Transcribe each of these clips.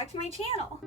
back to my channel.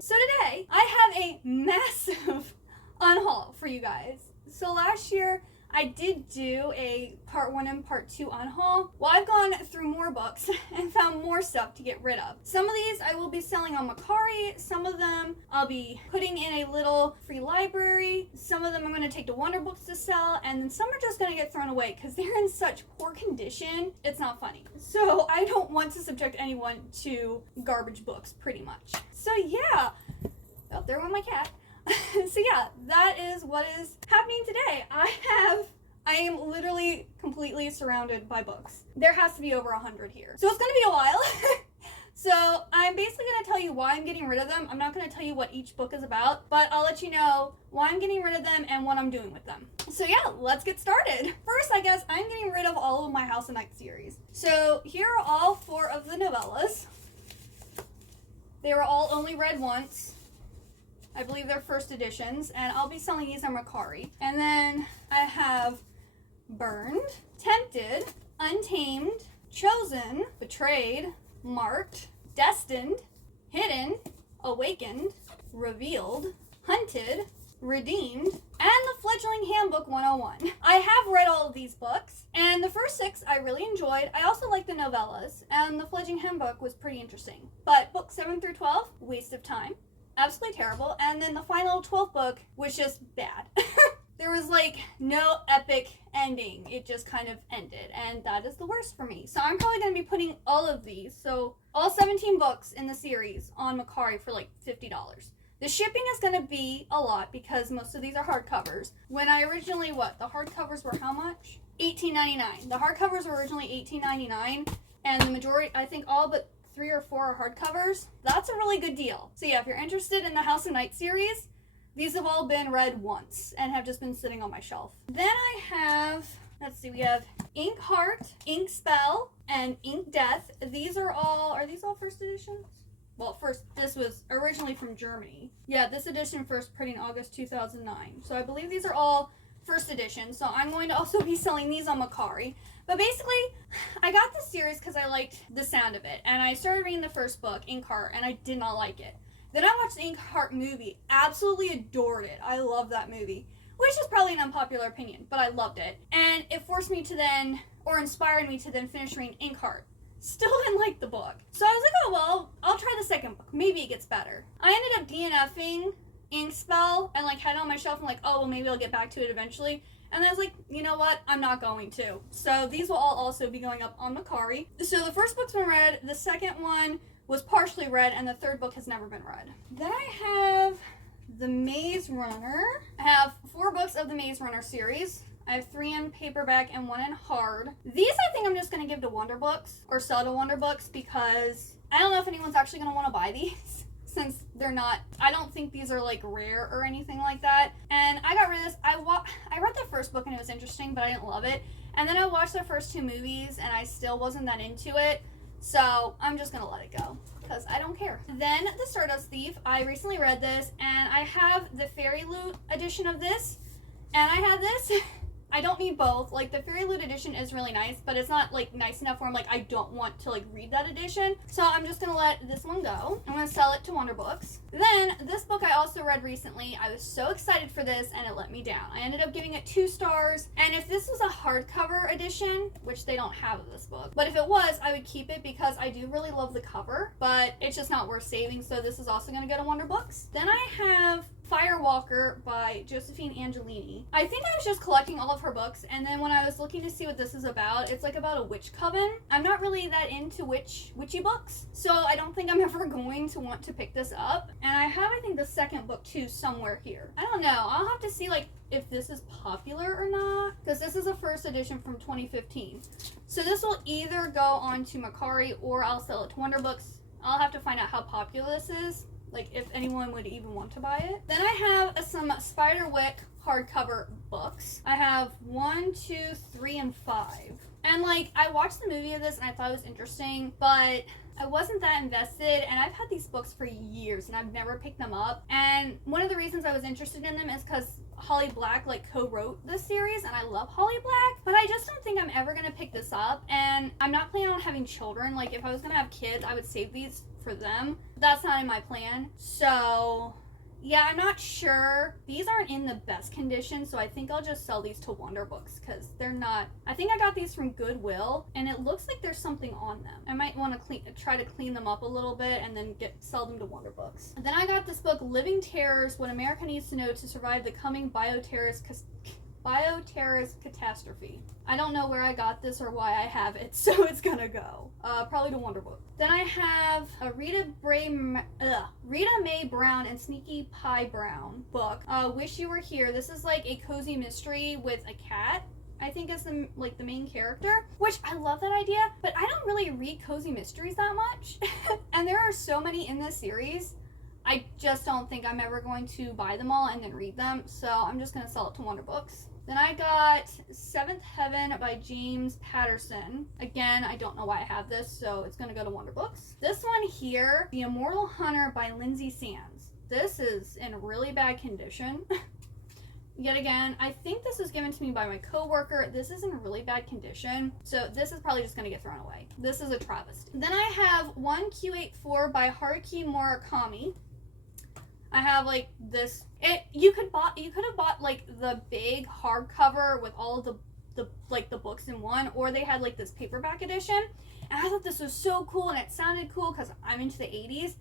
So today, I have a massive unhaul for you guys. So last year, I did do a part 1 and part 2 unhaul. Well, I've gone through more books and found more stuff to get rid of. Some of these I will be selling on Mercari. Some of them I'll be putting in a little free library. Some of them I'm going to take to Wonder Books to sell. And then some are just going to get thrown away because they're in such poor condition. It's not funny. So I don't want to subject anyone to garbage books, pretty much. So yeah. Oh, there went my cat. So yeah, that is what is happening today. I am literally completely surrounded by books. There has to be over 100 here. So it's gonna be a while. So I'm basically gonna tell you why I'm getting rid of them. I'm not gonna tell you what each book is about, but I'll let you know why I'm getting rid of them and what I'm doing with them. So yeah, let's get started. First, I guess I'm getting rid of all of my House of Night series. So here are all 4 of the novellas. They were all only read once. I believe they're first editions, and I'll be selling these on Mercari. And then I have Burned, Tempted, Untamed, Chosen, Betrayed, Marked, Destined, Hidden, Awakened, Revealed, Hunted, Redeemed, and the Fledgling Handbook 101. I have read all of these books, and the first 6 I really enjoyed. I also like the novellas, and the Fledgling Handbook was pretty interesting. But books 7 through 12, waste of time. Absolutely terrible. And then the final 12th book was just bad. There was like no epic ending. It just kind of ended, and that is the worst for me. So I'm probably going to be putting all of these, so all 17 books in the series on Mercari for like $50. The shipping is going to be a lot because most of these are hardcovers. When I originally, the hardcovers were how much? $18.99. The hardcovers were originally $18.99, and the majority, I think all but 3 or 4 are hardcovers. That's a really good deal. So yeah, if you're interested in the House of Night series, these have all been read once and have just been sitting on my shelf. Then I have, let's see, we have Inkheart, Ink Spell, and Ink Death. Are these all first editions? Well, this was originally from Germany. Yeah, this edition first printed in August 2009. So I believe these are all first edition. So I'm going to also be selling these on Mercari. But basically, I got this series because I liked the sound of it. And I started reading the first book, Inkheart, and I did not like it. Then I watched the Inkheart movie. Absolutely adored it. I love that movie. Which is probably an unpopular opinion, but I loved it. And it forced me to then, or inspired me to then finish reading Inkheart. Still didn't like the book. So I was like, oh well, I'll try the second book. Maybe it gets better. I ended up DNFing Ink Spell and like had it on my shelf and like, oh well, maybe I'll get back to it eventually. And I was like, you know what? I'm not going to. So these will all also be going up on Mercari. So the first book's been read, the second one was partially read, and the third book has never been read. Then I have The Maze Runner. I have 4 books of the Maze Runner series. I have 3 in paperback and 1 in hard. These I think I'm just going to give to Wonder Books or sell to Wonder Books because I don't know if anyone's actually going to want to buy these. Since they're not, I don't think these are like rare or anything like that. And I got rid of this. I read the first book and it was interesting, but I didn't love it. And then I watched the first 2 movies and I still wasn't that into it. So I'm just gonna let it go because I don't care. Then The Stardust Thief. I recently read this and I have the Fairy Loot edition of this. And I have this. I don't need both. Like, the Fairy Loot edition is really nice, but it's not, like, nice enough where I'm like, I don't want to, like, read that edition. So I'm just going to let this one go. I'm going to sell it to Wonder Books. Then, this book I also read recently. I was so excited for this, and it let me down. I ended up giving it 2 stars. And if this was a hardcover edition, which they don't have of this book, but if it was, I would keep it because I do really love the cover, but it's just not worth saving, so this is also going to go to Wonder Books. Then I have Firewalker by Josephine Angelini. I think I was just collecting all of her books, and then when I was looking to see what this is about, it's like about a witch coven. I'm not really that into witchy books, so I don't think I'm ever going to want to pick this up. And I have, I think, the second book too somewhere here. I don't know. I'll have to see like if this is popular or not, because this is a first edition from 2015. So this will either go on to Mercari or I'll sell it to Wonder Books. I'll have to find out how popular this is. Like, if anyone would even want to buy it. Then I have some Spiderwick hardcover books. I have 1, 2, 3, and 5. And, like, I watched the movie of this and I thought it was interesting, but I wasn't that invested, and I've had these books for years and I've never picked them up. And one of the reasons I was interested in them is because Holly Black, like, co-wrote this series, and I love Holly Black, but I just don't think I'm ever gonna pick this up, and I'm not planning on having children. Like, if I was gonna have kids, I would save these for them. That's not in my plan. So yeah, I'm not sure. These aren't in the best condition, so I think I'll just sell these to Wonder Books because they're not. I think I got these from Goodwill, and it looks like there's something on them. I might want to try to clean them up a little bit and then sell them to Wonder Books. And then I got this book, Living Terrors: What America Needs to Know to Survive the Coming Bioterrorist Catastrophe. I don't know where I got this or why I have it, so it's gonna go. Probably to Wonder Book. Then I have a Rita Mae Brown and Sneaky Pie Brown book. Wish You Were Here. This is like a cozy mystery with a cat, I think, is the main character, which I love that idea, but I don't really read cozy mysteries that much. And there are so many in this series. I just don't think I'm ever going to buy them all and then read them, so I'm just gonna sell it to Wonder Books. Then I got Seventh Heaven by James Patterson. Again, I don't know why I have this, so it's gonna go to Wonder Books. This one here, The Immortal Hunter by Lindsay Sands. This is in really bad condition. Yet again, I think this was given to me by my coworker. This is in really bad condition, so this is probably just gonna get thrown away. This is a travesty. Then I have 1Q84 by Haruki Murakami. I have like this. You could have bought like the big hardcover with all of the books in one, or they had like this paperback edition. And I thought this was so cool, and it sounded cool because I'm into the 80s.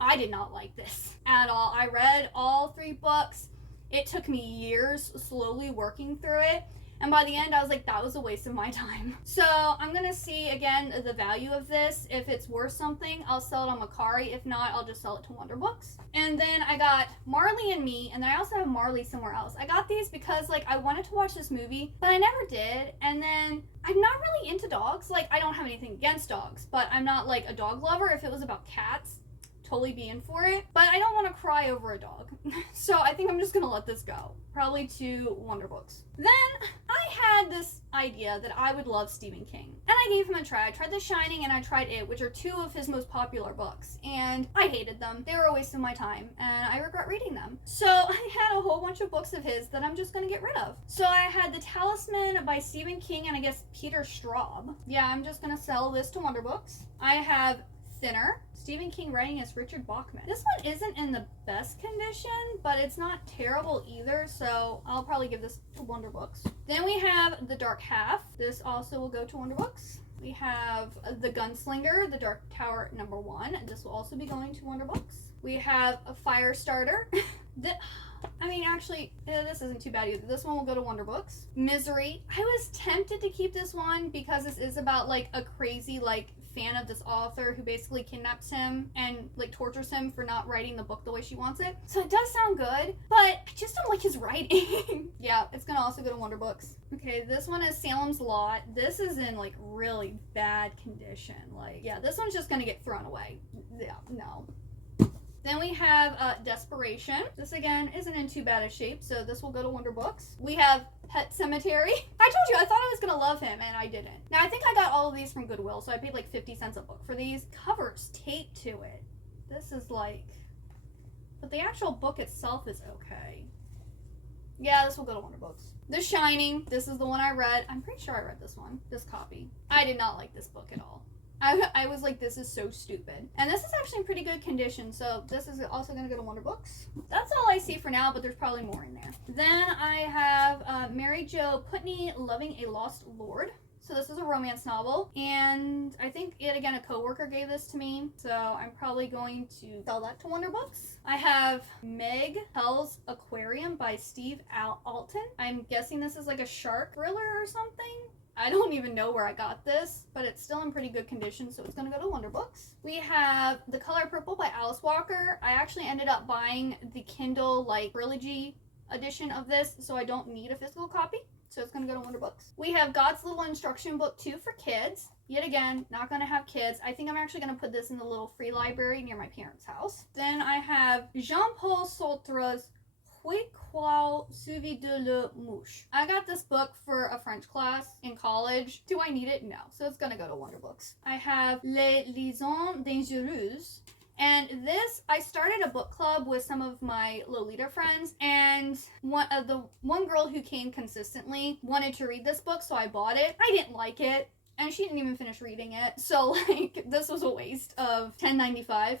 I did not like this at all. I read all 3 books. It took me years slowly working through it. And by the end, I was like, that was a waste of my time. So I'm going to see, again, the value of this. If it's worth something, I'll sell it on Mercari. If not, I'll just sell it to Wonder Books. And then I got Marley and Me, and then I also have Marley somewhere else. I got these because, like, I wanted to watch this movie, but I never did. And then I'm not really into dogs. Like, I don't have anything against dogs, but I'm not, like, a dog lover. If it was about cats, totally be in for it, but I don't want to cry over a dog. So I think I'm just gonna let this go, probably to Wonder Books. Then I had this idea that I would love Stephen King, and I gave him a try. I tried The Shining and I tried It, which are 2 of his most popular books, and I hated them. They were a waste of my time, and I regret reading them. So I had a whole bunch of books of his that I'm just gonna get rid of. So I had The Talisman by Stephen King and I guess Peter Straub. Yeah, I'm just gonna sell this to Wonder Books. I have Thinner, Stephen King writing as Richard Bachman. This one isn't in the best condition, but it's not terrible either, so I'll probably give this to Wonder Books. Then we have The Dark Half. This also will go to Wonder Books. We have The Gunslinger, The Dark Tower #1. This will also be going to Wonder Books. We have a Firestarter. Actually, this isn't too bad either. This one will go to Wonder Books. Misery. I was tempted to keep this one because this is about like a crazy fan of this author who basically kidnaps him and tortures him for not writing the book the way she wants it. So it does sound good, but I just don't like his writing. Yeah, it's gonna also go to Wonder Books. Okay, this one is Salem's Lot. This is in really bad condition. Yeah, this one's just gonna get thrown away. Yeah, no. Then we have Desperation. This again isn't in too bad a shape, so this will go to Wonder Books. We have Pet Cemetery. I told you I thought I was gonna love him, and I didn't. Now I think I got all of these from Goodwill, so I paid 50 cents a book for these. Covers taped to it. This is but the actual book itself is okay. Yeah, this will go to Wonder Books. The Shining. This is the one I read. I'm pretty sure I read this one. This copy. I did not like this book at all. I was like, this is so stupid. And this is actually in pretty good condition, so this is also going to go to Wonder Books. That's all I see for now, but there's probably more in there. Then I have Mary Jo Putney, Loving a Lost Lord. So this is a romance novel, and I think, yet again, a coworker gave this to me, so I'm probably going to sell that to Wonder Books. I have Meg, Hell's Aquarium by Steve Alton. I'm guessing this is a shark thriller or something. I don't even know where I got this, but it's still in pretty good condition, so it's going to go to Wonder Books. We have The Color Purple by Alice Walker. I actually ended up buying the Kindle trilogy edition of this, so I don't need a physical copy, so it's going to go to Wonder Books. We have God's Little Instruction Book 2 for kids. Yet again, not going to have kids. I think I'm actually going to put this in the little free library near my parents' house. Then I have Jean-Paul Sartre's Quoi suivi de le mouche. I got this book for a French class in college. Do I need it? No. So it's gonna go to Wonder Books. I have Les Liaisons Dangereuses. And this, I started a book club with some of my Lolita friends, and one girl who came consistently wanted to read this book, so I bought it. I didn't like it, and she didn't even finish reading it. So like, this was a waste of $10.95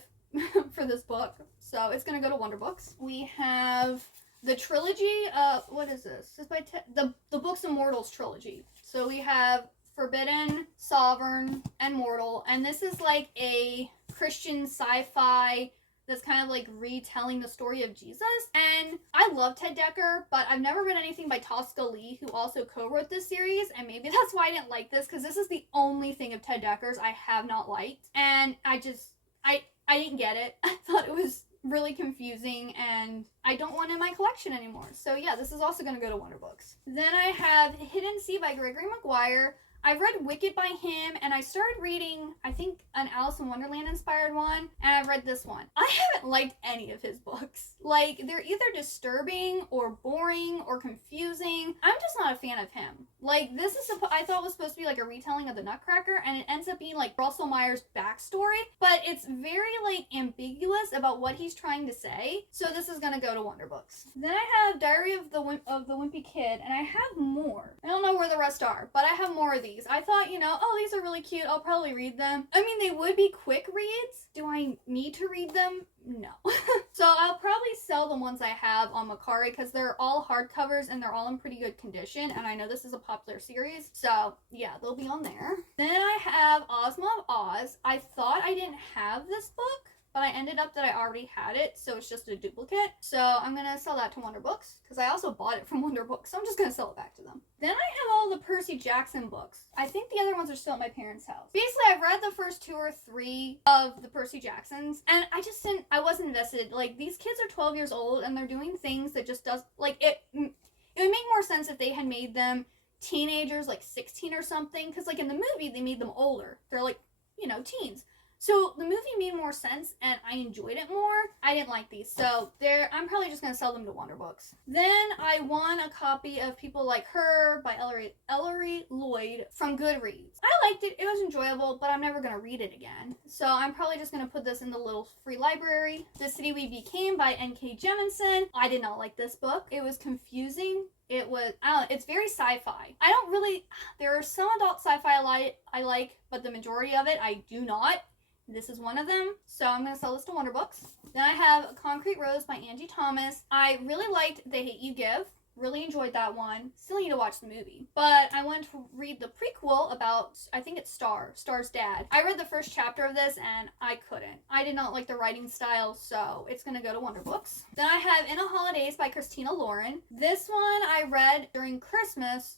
for this book. So it's gonna go to Wonder Books. We have the trilogy. What is this? This is by the Books Immortals trilogy. So we have Forbidden, Sovereign, and Mortal, and this is like a Christian sci-fi that's kind of like retelling the story of Jesus. And I love Ted Dekker, but I've never read anything by Tosca Lee, who also co-wrote this series, and maybe that's why I didn't like this, because this is the only thing of Ted Dekker's I have not liked, and I didn't get it. I thought it was really confusing, and I don't want it in my collection anymore. So yeah, this is also going to go to Wonder Books. Then I have Hidden Sea by Gregory Maguire. I've read Wicked by him, and I started reading, I think, an Alice in Wonderland inspired one, and I've read this one. I haven't liked any of his books. Like, they're either disturbing or boring or confusing. I'm just not a fan of him. Like, this is, I thought was supposed to be like a retelling of the Nutcracker, and it ends up being like Russell Meyer's backstory, but it's very like ambiguous about what he's trying to say. So this is gonna go to Wonder Books. Then I have Diary of the Wimpy Kid, and I have more. I don't know where the rest are, but I have more of these. I thought, you know, oh, these are really cute. I'll probably read them. I mean, they would be quick reads. Do I need to read them? No. So I'll probably sell the ones I have on Mercari because they're all hardcovers and they're all in pretty good condition. And I know this is a popular series. So yeah, they'll be on there. Then I have Ozma of Oz. I thought I didn't have this book, but I ended up that I already had it, so it's just a duplicate. So I'm going to sell that to Wonder Books, because I also bought it from Wonder Books, so I'm just going to sell it back to them. Then I have all the Percy Jackson books. I think the other ones are still at my parents' house. Basically, I've read the first 2 or 3 of the Percy Jacksons, and I wasn't invested. Like, these kids are 12 years old, and they're doing things that just does, like, it would make more sense if they had made them teenagers, like 16 or something, because, like, in the movie, they made them older. They're, like, you know, teens. So the movie made more sense, and I enjoyed it more. I didn't like these, so I'm probably just going to sell them to Wonder Books. Then I won a copy of People Like Her by Ellery Lloyd from Goodreads. I liked it. It was enjoyable, but I'm never going to read it again. So I'm probably just going to put this in the little free library. The City We Became by N.K. Jemisin. I did not like this book. It was confusing. It was, it's very sci-fi. There are some adult sci-fi I like, but the majority of it I do not. This is one of them, so I'm going to sell this to Wonder Books. Then I have Concrete Rose by Angie Thomas. I really liked They Hate You Give. Really enjoyed that one. Still need to watch the movie. But I wanted to read the prequel about, I think it's Star's dad. I read the first chapter of this, and I couldn't. I did not like the writing style, so it's going to go to Wonder Books. Then I have In a Holidays by Christina Lauren. This one I read during Christmas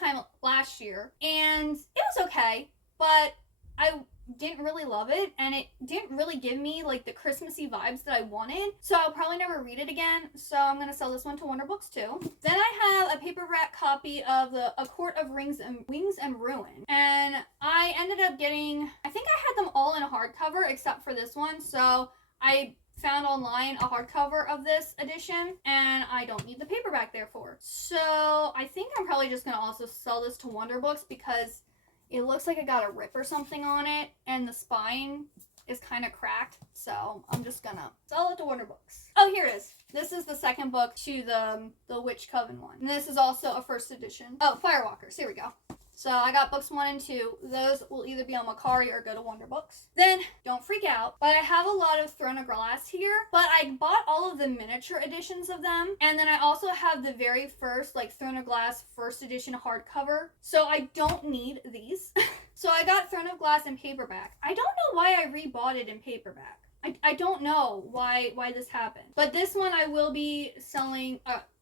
time last year, and it was okay, but I didn't really love it, and it didn't really give me like the Christmassy vibes that I wanted, so I'll probably never read it again. So I'm gonna sell this one to Wonder Books too. Then I have a paperback copy of A Court of Wings and Ruin, and I ended up getting, I think I had them all in a hardcover except for this one, so I found online a hardcover of this edition, and I don't need the paperback therefore. So I think I'm probably just gonna also sell this to Wonder Books because it looks like it got a rip or something on it, and the spine is kind of cracked, so I'm just gonna sell it to Wonder Books. Oh, here it is. This is the second book to the Witch Coven one. And this is also a first edition. Oh, Firewalkers. Here we go. So I got books 1 and 2. Those will either be on Mercari or go to Wonder Books. Then, don't freak out, but I have a lot of Throne of Glass here, but I bought all of the miniature editions of them, and then I also have the very first, like, Throne of Glass first edition hardcover, so I don't need these. So I got Throne of Glass in paperback. I don't know why I rebought it in paperback. I don't know why this happened. But this one I will be selling,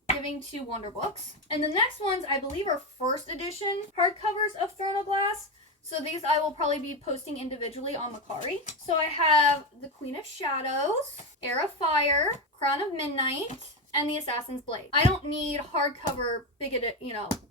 giving to Wonder Books. And the next ones I believe are first edition hardcovers of Throne of Glass. So these I will probably be posting individually on Mercari. So I have The Queen of Shadows, Heir of Fire, Crown of Midnight, and The Assassin's Blade. I don't need hardcover big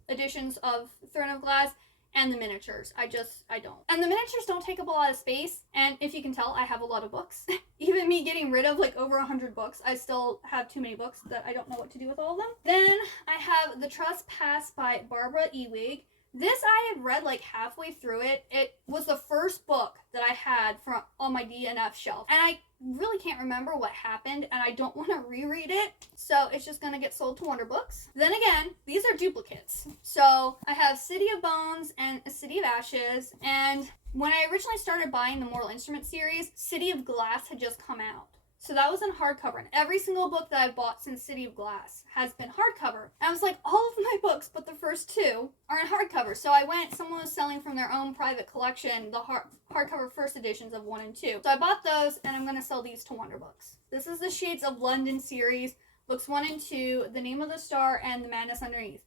editions of Throne of Glass and the miniatures. I don't. And the miniatures don't take up a lot of space, and if you can tell, I have a lot of books. Even me getting rid of like over 100 books, I still have too many books that I don't know what to do with all of them. Then I have The Trespass by Barbara Ewing. This I had read like halfway through it. It was the first book that I had from on my DNF shelf. And I really can't remember what happened and I don't want to reread it. So it's just going to get sold to Wonder Books. Then again, these are duplicates. So I have City of Bones and City of Ashes. And when I originally started buying the Mortal Instruments series, City of Glass had just come out. So that was in hardcover, and every single book that I've bought since City of Glass has been hardcover. And I was like, all of my books but the first two are in hardcover. So I went, someone was selling from their own private collection the hardcover first editions of 1 and 2. So I bought those, and I'm going to sell these to Wonder Books. This is the Shades of London series, books 1 and 2, The Name of the Star, and The Madness Underneath.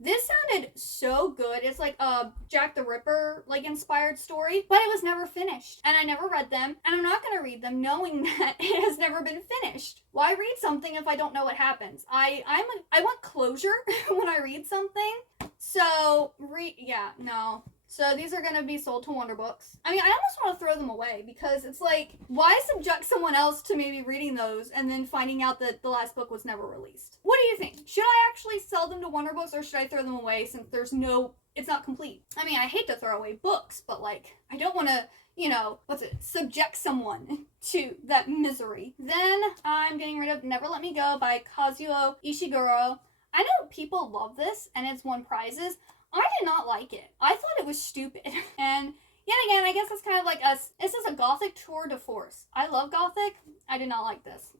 This sounded so good. It's like a Jack the Ripper like inspired story, but it was never finished. And I never read them, and I'm not going to read them knowing that it has never been finished. Why read something if I don't know what happens? I want closure when I read something. So, So these are going to be sold to Wonder Books. I mean, I almost want to throw them away because it's like, why subject someone else to maybe reading those and then finding out that the last book was never released? What do you think? Should I actually sell them to Wonder Books or should I throw them away since it's not complete? I mean, I hate to throw away books, but like, I don't want to, subject someone to that misery. Then I'm getting rid of Never Let Me Go by Kazuo Ishiguro. I know people love this and it's won prizes. I did not like it. I thought it was stupid. And yet again, I guess it's kind of like this is a gothic tour de force. I love gothic. I did not like this.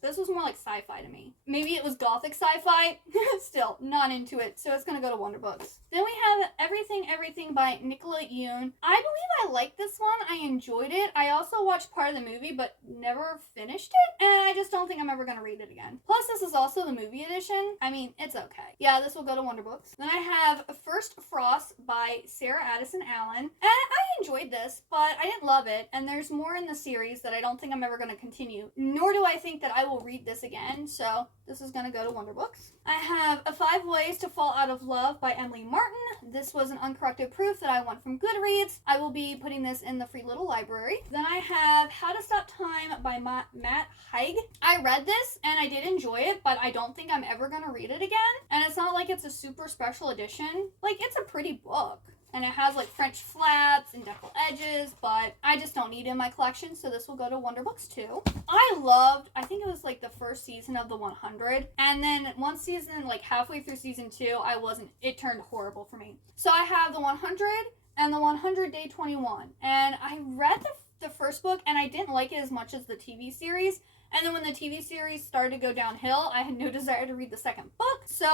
This was more like sci-fi to me. Maybe it was gothic sci-fi. Still, not into it. So it's going to go to Wonder Books. Then we have Everything by Nicola Yoon. I believe I liked this one. I enjoyed it. I also watched part of the movie, but never finished it. And I just don't think I'm ever going to read it again. Plus, this is also the movie edition. I mean, it's okay. Yeah, this will go to Wonder Books. Then I have First Frost by Sarah Addison Allen. And I enjoyed this, but I didn't love it. And there's more in the series that I don't think I'm ever going to continue. Nor do I think that I will read this again. So this is going to go to Wonder Books. I have 5 Ways to Fall Out of Love by Emily Martin. This was an uncorrected proof that I won from Goodreads. I will be putting this in the free little library. Then I have How to Stop Time by Matt Haig. I read this and I did enjoy it, but I don't think I'm ever going to read it again. And it's not like it's a super special edition. Like, it's a pretty book. And it has like French flaps and deckled edges, but I just don't need it in my collection, so this will go to Wonder Books too. I think it was like the first season of the 100, and then one season, like halfway through season 2, it turned horrible for me. So I have the 100 and the 100 Day 21, and I read the first book, and I didn't like it as much as the TV series. And then when the TV series started to go downhill, I had no desire to read the second book. So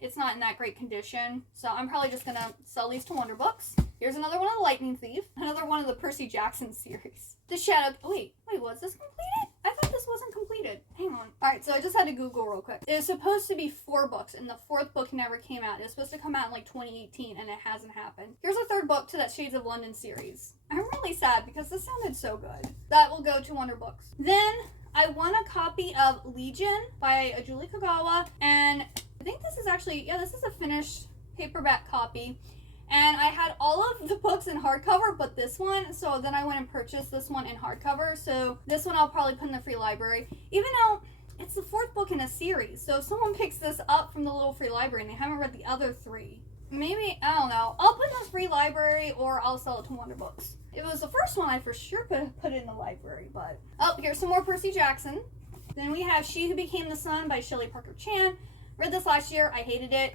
it's not in that great condition. So I'm probably just going to sell these to Wonder Books. Here's another one of the Lightning Thief. Another one of the Percy Jackson series. The Shadow... Wait, was this completed? I thought this wasn't completed. Hang on. Alright, so I just had to Google real quick. It was supposed to be 4 books, and the 4th book never came out. It was supposed to come out in like 2018, and it hasn't happened. Here's a 3rd book to that Shades of London series. I'm really sad because this sounded so good. That will go to Wonder Books. Then I won a copy of Legion by Julie Kagawa, and I think this is this is a finished paperback copy. And I had all of the books in hardcover, but this one, so then I went and purchased this one in hardcover. So this one I'll probably put in the free library, even though it's the 4th book in a series. So if someone picks this up from the little free library and they haven't read the other 3, maybe, I don't know, I'll put it in the free library or I'll sell it to Wonder Books. It was the first one I for sure put it in the library, but... Oh, here's some more Percy Jackson. Then we have She Who Became the Sun by Shelley Parker Chan. Read this last year. I hated it.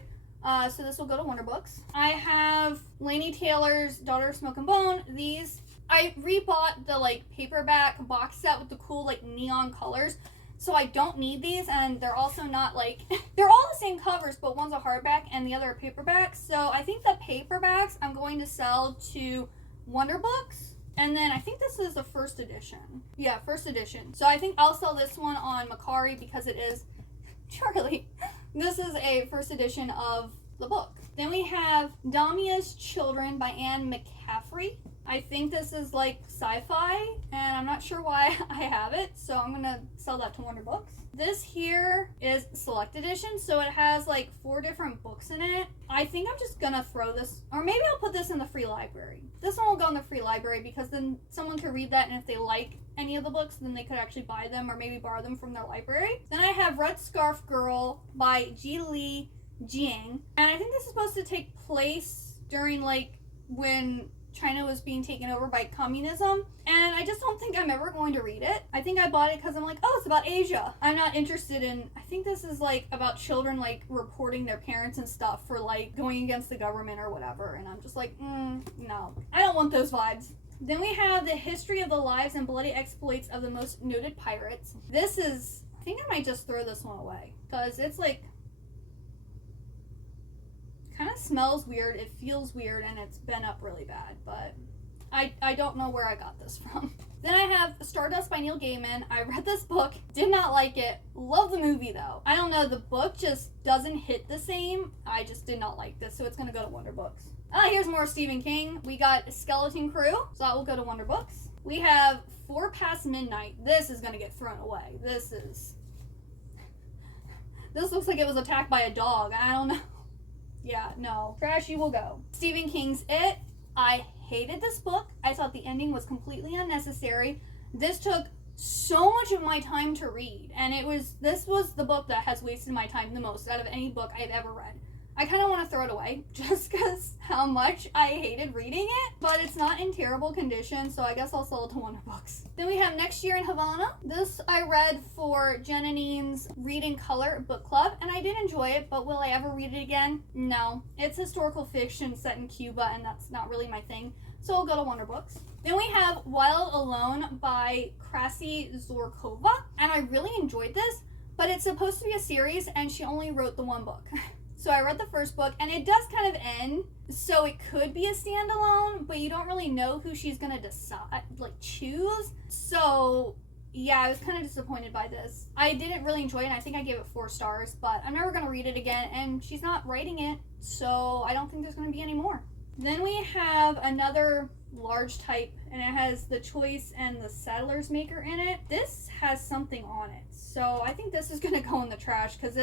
So this will go to Wonder Books. I have Laini Taylor's Daughter of Smoke and Bone. These, I rebought the paperback box set with the cool neon colors. So I don't need these, and they're also not they're all the same covers, but one's a hardback and the other a paperback. So I think the paperbacks I'm going to sell to Wonder Books. And then I think this is the 1st edition. Yeah, 1st edition. So I think I'll sell this one on Macari because it is... Charlie. This is a 1st edition of the book. Then we have Damia's Children by Anne McCaffrey. I think this is sci-fi, and I'm not sure why I have it, so I'm gonna sell that to Wonder Books. This here is Select Edition, so it has 4 different books in it. I think I'm just gonna throw this, or maybe I'll put this in the free library. This one will go in the free library because then someone could read that, and if they like any of the books, then they could actually buy them or maybe borrow them from their library. Then I have Red Scarf Girl by Ji Lee Jing. And I think this is supposed to take place during, like, when China was being taken over by communism. And I just don't think I'm ever going to read it. I think I bought it because I'm like, oh, it's about Asia. I'm not interested in, I think this is, like, about children, like, reporting their parents and stuff for, like, going against the government or whatever. And I'm just like, no. I don't want those vibes. Then we have the history of the lives and bloody exploits of the most noted pirates. This is, I think I might just throw this one away. Because it's, like, kind of smells weird, it feels weird, and it's been up really bad, but I don't know where I got this from. Then I have Stardust by Neil Gaiman. I read this book, did not like it, love the movie though. I don't know, the book just doesn't hit the same. I just did not like this, so it's gonna go to Wonder Books. Here's more Stephen King. We got Skeleton Crew, so that will go to Wonder Books. We have 4 Past Midnight. This is gonna get thrown away. This looks like it was attacked by a dog. I don't know. Yeah, no. Trashy will go. Stephen King's It. I hated this book. I thought the ending was completely unnecessary. This took so much of my time to read, and this was the book that has wasted my time the most out of any book I've ever read. I kind of want to throw it away just because how much I hated reading it, but it's not in terrible condition, so I guess I'll sell it to Wonder Books. Then we have Next Year in Havana. This I read for Jananine's Read in Color book club, and I did enjoy it, but will I ever read it again? No. It's historical fiction set in Cuba, and that's not really my thing, so I'll go to Wonder Books. Then we have Wild Alone by Krasi Zorkova, and I really enjoyed this, but it's supposed to be a series, and she only wrote the 1 book. So I read the first book, and it does kind of end, so it could be a standalone, but you don't really know who she's gonna decide, like, choose. So, yeah, I was kind of disappointed by this. I didn't really enjoy it, and I think I gave it 4 stars, but I'm never gonna read it again, and she's not writing it, so I don't think there's gonna be any more. Then we have another large type, and it has The Choice and The Saddler's Maker in it. This has something on it, so I think this is gonna go in the trash, because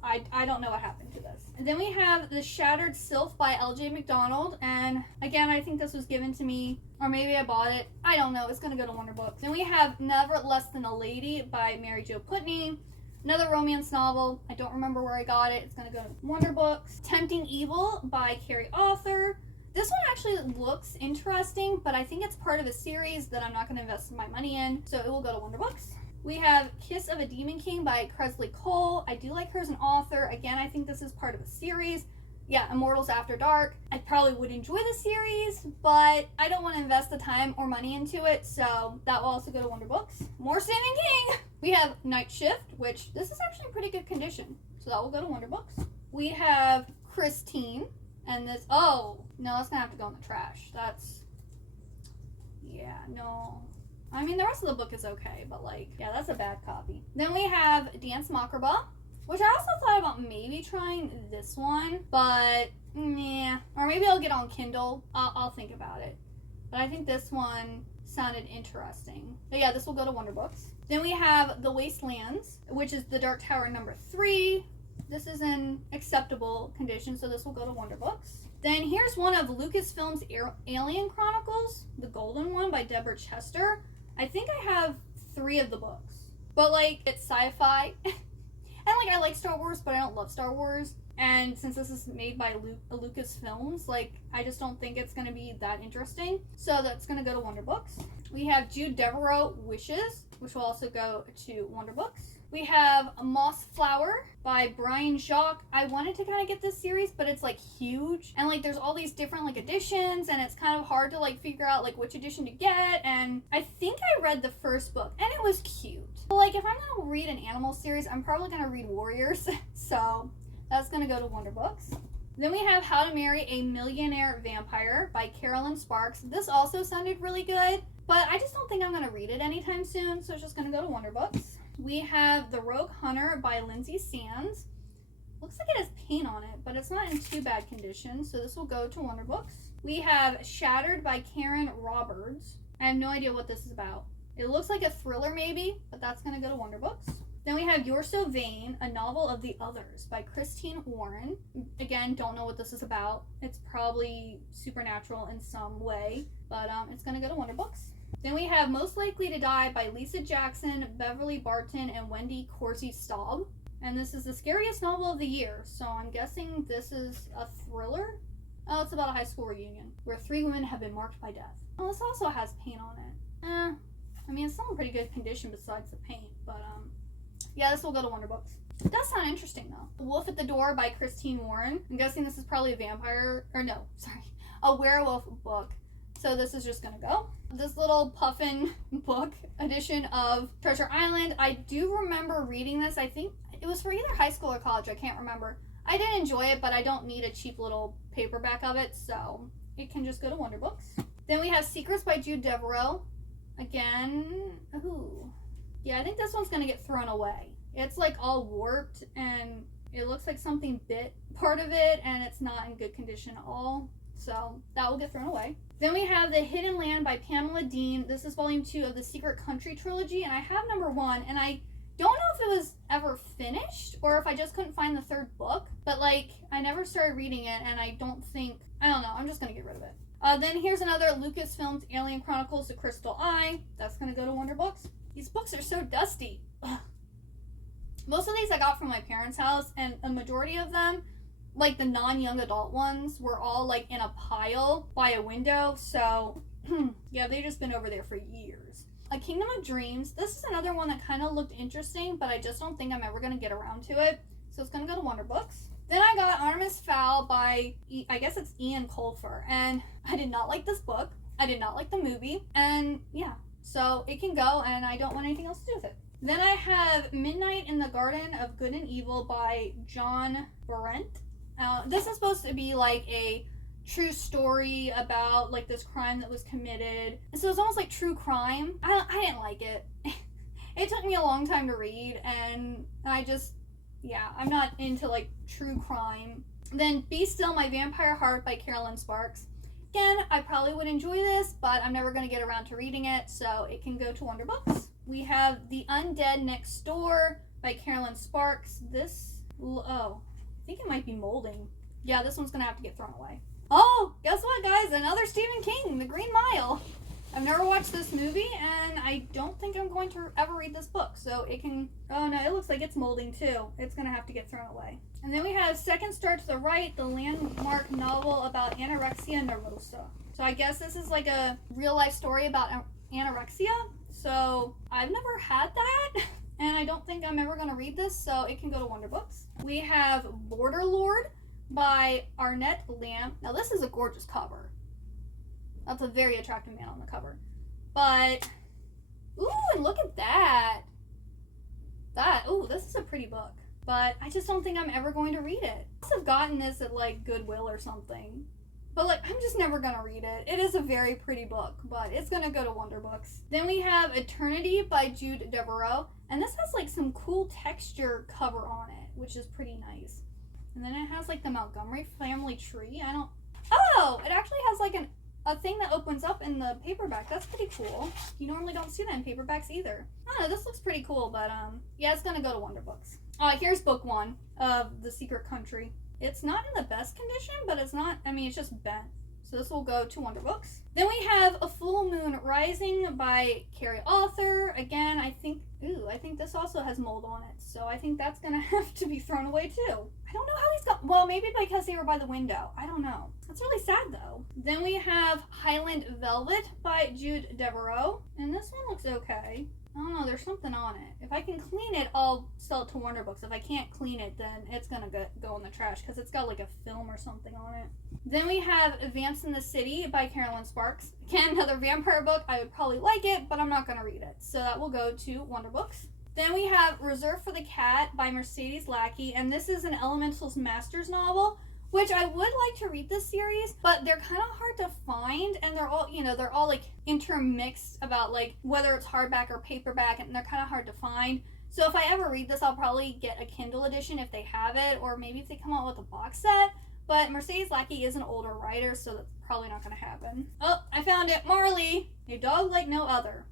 I don't know what happened to this. And then we have The Shattered Sylph by L.J. McDonald, and again, I think this was given to me, or maybe I bought it. I don't know. It's going to go to Wonder Books. Then we have Never Less Than a Lady by Mary Jo Putney, another romance novel. I don't remember where I got it. It's going to go to Wonder Books. Tempting Evil by Carrie Author. This one actually looks interesting, but I think it's part of a series that I'm not going to invest my money in, so it will go to Wonder Books. We have Kiss of a Demon King by Kresley Cole. I do like her as an author. Again, I think this is part of a series. Yeah, Immortals After Dark. I probably would enjoy the series, but I don't want to invest the time or money into it, so that will also go to Wonder Books. More Stephen King! We have Night Shift, which this is actually in pretty good condition, so that will go to Wonder Books. We have Christine, and this, oh, no, that's going to have to go in the trash. Yeah, no. I mean, the rest of the book is okay, but, like, yeah, that's a bad copy. Then we have Dance Macabre, which I also thought about maybe trying this one, but, yeah. Or maybe I'll get on Kindle. I'll think about it. But I think this one sounded interesting. But, yeah, this will go to Wonder Books. Then we have The Wastelands, which is The Dark Tower #3. This is in acceptable condition, so this will go to Wonder Books. Then here's one of Lucasfilm's Alien Chronicles, the golden one by Deborah Chester. I think I have 3 of the books. But, like, it's sci-fi. And, like, I like Star Wars, but I don't love Star Wars. And since this is made by Lucasfilms, like, I just don't think it's going to be that interesting. So that's going to go to Wonder Books. We have Jude Devereaux Wishes, which will also go to Wonder Books. We have Moss Flower by Brian Jacques. I wanted to kind of get this series, but it's, like, huge. And, like, there's all these different, like, editions, and it's kind of hard to, like, figure out, like, which edition to get. And I think I read the first book, and it was cute. But, like, if I'm going to read an animal series, I'm probably going to read Warriors. So that's going to go to Wonder Books. Then we have How to Marry a Millionaire Vampire by Carolyn Sparks. This also sounded really good, but I just don't think I'm going to read it anytime soon, so it's just going to go to Wonder Books. We have The Rogue Hunter by Lindsay Sands. Looks like it has paint on it, but it's not in too bad condition, so this will go to Wonder Books. We have Shattered by Karen Roberts. I have no idea what this is about. It looks like a thriller maybe, but that's going to go to Wonder Books. Then we have You're So Vain, a novel of the others by Christine Warren. Again, don't know what this is about. It's probably supernatural in some way, but it's going to go to Wonder Books. Then we have Most Likely to Die by Lisa Jackson, Beverly Barton, and Wendy Corsi Staub. And this is the scariest novel of the year, so I'm guessing this is a thriller? Oh, it's about a high school reunion where 3 women have been marked by death. Oh, this also has paint on it. I mean, it's still in pretty good condition besides the paint, but yeah, this will go to Wonder Books. It does sound interesting though. The Wolf at the Door by Christine Warren. I'm guessing this is probably a werewolf book. So this is just gonna go. This little puffin book edition of Treasure Island. I do remember reading this. I think it was for either high school or college. I can't remember. I did enjoy it, but I don't need a cheap little paperback of it, so it can just go to Wonder Books. Then we have Secrets by Jude Devereaux. Again, ooh. Yeah, I think this one's gonna get thrown away. It's like all warped and it looks like something bit part of it and it's not in good condition at all. So that will get thrown away. Then we have The Hidden Land by Pamela Dean. This is volume 2 of the Secret Country trilogy, and I have number 1, and I don't know if it was ever finished or if I just couldn't find the 3rd book, but like I never started reading it, and I don't know, I'm just gonna get rid of it. Then here's another Lucasfilm's Alien Chronicles: The Crystal Eye. That's gonna go to Wonder Books. These books are so dusty. Ugh. Most of these I got from my parents' house, and a majority of them, like the non-young adult ones, were all like in a pile by a window, so yeah, they've just been over there for years. A Kingdom of Dreams. This is another one that kind of looked interesting, but I just don't think I'm ever going to get around to it, so it's going to go to Wonder Books. Then I got Artemis Fowl by, I guess it's Ian Colfer, and I did not like this book. I did not like the movie, and yeah, so it can go, and I don't want anything else to do with it. Then I have Midnight in the Garden of Good and Evil by John Berendt. This is supposed to be like a true story about like this crime that was committed. And so it's almost like true crime. I didn't like it. It took me a long time to read, and I'm not into like true crime. Then Be Still My Vampire Heart by Carolyn Sparks. Again, I probably would enjoy this, but I'm never going to get around to reading it, so it can go to Wonder Books. We have The Undead Next Door by Carolyn Sparks. I think it might be molding. Yeah, this one's going to have to get thrown away. Oh, guess what, guys? Another Stephen King, The Green Mile. I've never watched this movie, and I don't think I'm going to ever read this book, so it can... Oh, no, it looks like it's molding, too. It's going to have to get thrown away. And then we have Second Star to the Right, the landmark novel about anorexia nervosa. So I guess this is like a real-life story about anorexia. So I've never had that, and I don't think I'm ever going to read this, so it can go to Wonder Books. We have Border Lord by Arnett Lamb. Now this is a gorgeous cover. That's a very attractive man on the cover. But, ooh, and look at that. This is a pretty book. But I just don't think I'm ever going to read it. I must have gotten this at like Goodwill or something. But like, I'm just never gonna read it. It is a very pretty book, but it's gonna go to Wonder Books. Then we have Eternity by Jude Devereaux. And this has like some cool texture cover on it, which is pretty nice. And then it has like the Montgomery family tree. It actually has like a thing that opens up in the paperback. That's pretty cool. You normally don't see that in paperbacks either. I don't know, this looks pretty cool, but yeah, it's gonna go to Wonder Books. Here's book 1 of The Secret Country. It's not in the best condition, but it's just bent. So this will go to Wonder Books. Then we have A Full Moon Rising by Carrie Author. Again, I think this also has mold on it. So I think that's gonna have to be thrown away too. I don't know how these got, well, maybe because they were by the window. I don't know. That's really sad though. Then we have Highland Velvet by Jude Devereaux. And this one looks okay. I don't know, there's something on it. If I can clean it, I'll sell it to Wonder Books. If I can't clean it, then it's gonna go in the trash because it's got like a film or something on it. Then we have Vamps in the City by Carolyn Sparks. Again, another vampire book. I would probably like it, but I'm not gonna read it. So that will go to Wonder Books. Then we have Reserved for the Cat by Mercedes Lackey, and this is an Elemental's Masters novel, which I would like to read this series, but they're kind of hard to find, and they're all like intermixed about like whether it's hardback or paperback, and they're kind of hard to find. So if I ever read this, I'll probably get a Kindle edition if they have it, or maybe if they come out with a box set. But Mercedes Lackey is an older writer, so that's probably not going to happen. Oh, I found it. Marley, a dog like no other.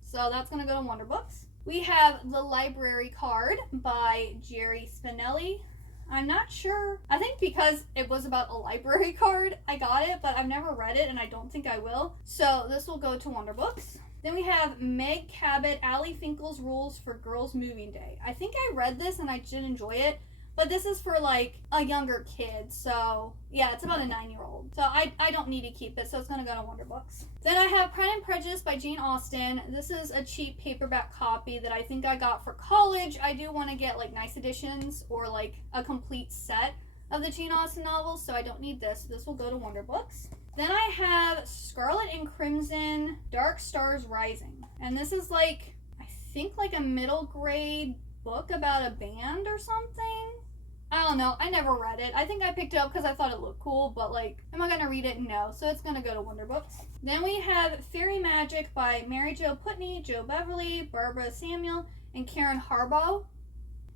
So that's going to go to Wonder Books. We have The Library Card by Jerry Spinelli. I'm not sure. I think because it was about a library card, I got it, but I've never read it, and I don't think I will. So this will go to Wonder Books. Then we have Meg Cabot, Allie Finkel's Rules for Girls Moving Day. I think I read this and I did enjoy it, but this is for like a younger kid, so yeah, it's about a 9-year-old. So I don't need to keep it, so it's gonna go to Wonder Books. Then I have Pride and Prejudice by Jane Austen. This is a cheap paperback copy that I think I got for college. I do want to get like nice editions or like a complete set of the Jane Austen novels, so I don't need this. This will go to Wonder Books. Then I have Scarlet and Crimson, Dark Stars Rising. And this is like, I think like a middle grade book about a band or something. I don't know. I never read it. I think I picked it up because I thought it looked cool, but like, am I going to read it? No. So it's going to go to Wonder Books. Then we have Fairy Magic by Mary Jo Putney, Jo Beverly, Barbara Samuel, and Karen Harbaugh.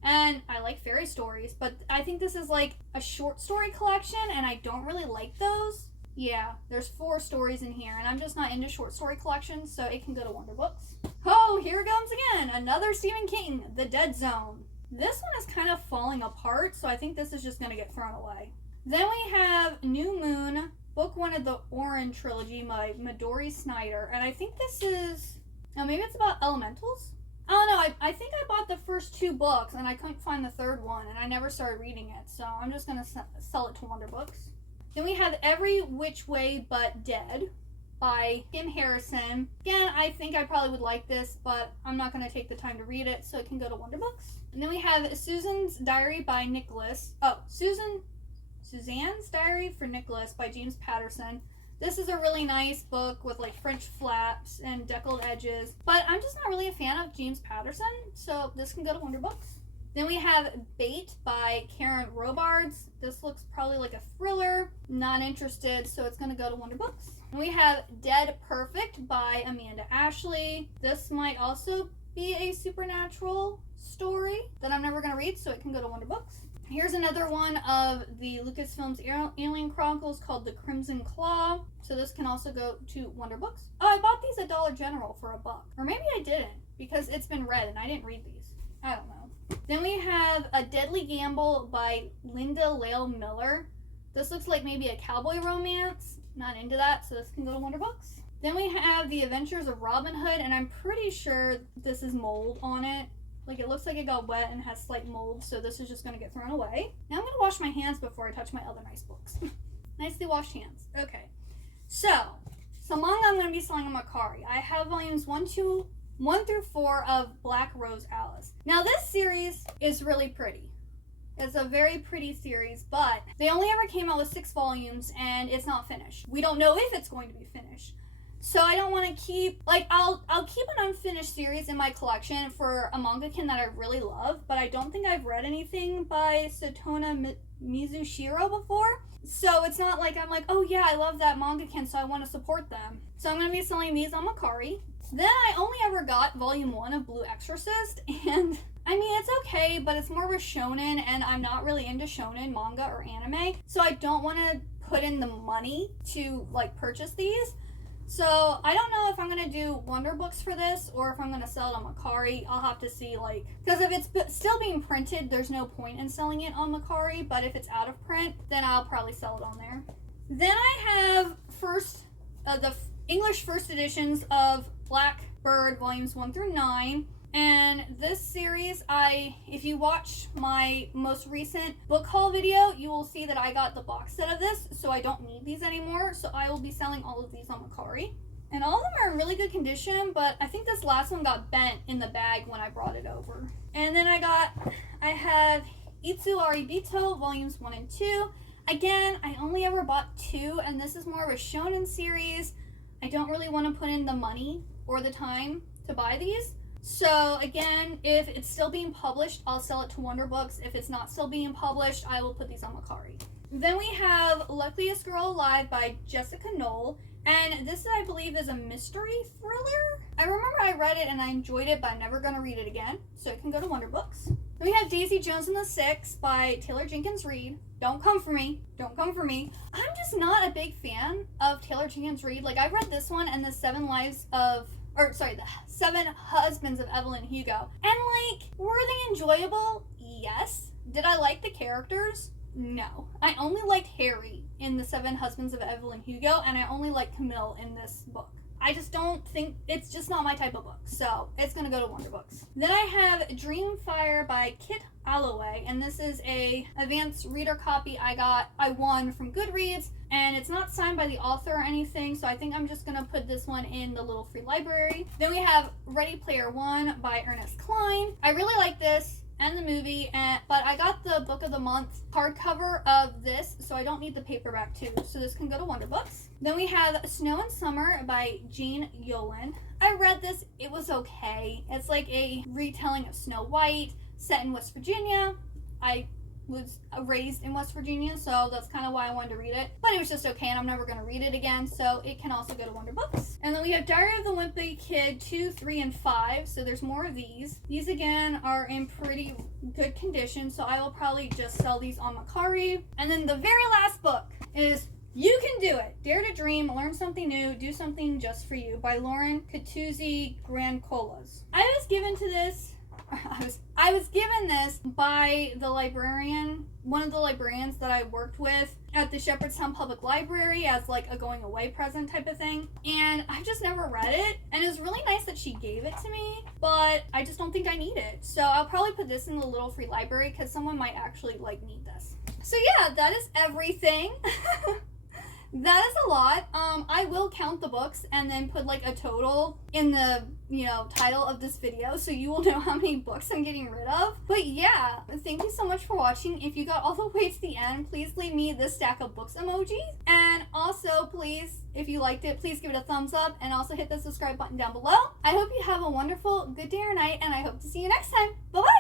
And I like fairy stories, but I think this is like a short story collection, and I don't really like those. Yeah, there's 4 stories in here, and I'm just not into short story collections, so it can go to Wonder Books. Oh, here it comes again. Another Stephen King, The Dead Zone. This one is kind of falling apart, so I think this is just going to get thrown away. Then we have New Moon, book 1 of the Orange trilogy by Midori Snyder, and I think this is, oh, maybe it's about elementals? I don't know, I think I bought the first 2 books, and I couldn't find the third one, and I never started reading it, so I'm just going to sell it to Wonder Books. Then we have Every Which Way But Dead by Kim Harrison. Again, I think I probably would like this, but I'm not going to take the time to read it, so it can go to Wonder Books. And then we have Susan's Diary by Nicholas. Oh, Suzanne's Diary for Nicholas by James Patterson. This is a really nice book with like French flaps and deckled edges, but I'm just not really a fan of James Patterson, so this can go to Wonder Books. Then we have Bait by Karen Robards. This looks probably like a thriller. Not interested, so it's going to go to Wonder Books. And we have Dead Perfect by Amanda Ashley. This might also be a supernatural story that I'm never going to read, so it can go to Wonder Books. Here's another one of the Lucasfilm's Alien Chronicles called The Crimson Claw. So this can also go to Wonder Books. Oh, I bought these at Dollar General for $1. Or maybe I didn't, because it's been read and I didn't read these. I don't know. Then we have A Deadly Gamble by Linda Lale Miller. This looks like maybe a cowboy romance. Not into that, so this can go to Wonder Books. Then we have The Adventures of Robin Hood, and I'm pretty sure this is mold on it. Like, it looks like it got wet and has slight mold, so this is just going to get thrown away. Now I'm going to wash my hands before I touch my other nice books. Nicely washed hands. Okay. So Manga I'm going to be selling on Macari. I have volumes 1 through 4 of Black Rose Alice. Now this series is really pretty. It's a very pretty series, but they only ever came out with 6 volumes and it's not finished. We don't know if it's going to be finished. So I don't want to keep, like, I'll keep an unfinished series in my collection for a mangakin that I really love, but I don't think I've read anything by Sotona Mizushiro before. So it's not like I'm like, oh yeah, I love that mangakin, so I want to support them. So I'm going to be selling these on Macari. Then I only ever got volume 1 of Blue Exorcist, and I mean, it's okay, but it's more of a shonen, and I'm not really into shonen manga or anime, so I don't want to put in the money to, like, purchase these. So I don't know if I'm going to do Wonder Books for this, or if I'm going to sell it on Macari. I'll have to see, like, because if it's still being printed, there's no point in selling it on Macari, but if it's out of print, then I'll probably sell it on there. Then I have the English first editions of Blackbird volumes 1 through 9. And this series, if you watch my most recent book haul video, you will see that I got the box set of this, so I don't need these anymore. So I will be selling all of these on Macari. And all of them are in really good condition, but I think this last one got bent in the bag when I brought it over. And then I have Itsu Aribito volumes 1 and 2. Again, I only ever bought 2, and this is more of a shonen series. I don't really want to put in the money or the time to buy these. So again, if it's still being published, I'll sell it to Wonder Books. If it's not still being published, I will put these on Macari. Then we have Luckiest Girl Alive by Jessica Knoll. And this, I believe, is a mystery thriller. I remember I read it and I enjoyed it, but I'm never going to read it again. So it can go to Wonder Books. Then we have Daisy Jones and the Six by Taylor Jenkins Reid. Don't come for me. Don't come for me. I'm just not a big fan of Taylor Jenkins Reid. Like, I read this one and the Seven Husbands of Evelyn Hugo. And, like, were they enjoyable? Yes. Did I like the characters? No. I only liked Harry in the Seven Husbands of Evelyn Hugo, and I only liked Camille in this book. I just don't think, it's just not my type of book. So it's gonna go to Wonder Books. Then I have Dreamfire by Kit Alloway, and this is a advanced reader copy I won from Goodreads, and it's not signed by the author or anything, so I think I'm just gonna put this one in the little free library. Then we have Ready Player One by Ernest Cline. I really like this and the movie, but I got the book of the month hardcover of this, so I don't need the paperback too, so this can go to Wonder Books. Then we have Snow and Summer by Jean Yolen. I read this, it was okay. It's like a retelling of Snow White set in West Virginia. I was raised in West Virginia, so that's kind of why I wanted to read it. But it was just okay, and I'm never going to read it again, so it can also go to Wonder Books. And then we have Diary of the Wimpy Kid 2, 3, and 5, so there's more of these. These, again, are in pretty good condition, so I will probably just sell these on Mercari. And then the very last book is You Can Do It! Dare to Dream, Learn Something New, Do Something Just For You by Lauren Catuzzi Grancolas. I was given this by the librarian, one of the librarians that I worked with at the Shepherdstown Public Library as like a going away present type of thing. And I've just never read it. And it was really nice that she gave it to me, but I just don't think I need it. So I'll probably put this in the little free library because someone might actually like need this. So yeah, that is everything. That is a lot. I will count the books and then put like a total in the, title of this video so you will know how many books I'm getting rid of. But yeah, thank you so much for watching. If you got all the way to the end, please leave me the stack of books emoji. And also, please, if you liked it, please give it a thumbs up and also hit the subscribe button down below. I hope you have a wonderful good day or night, and I hope to see you next time. Bye-bye!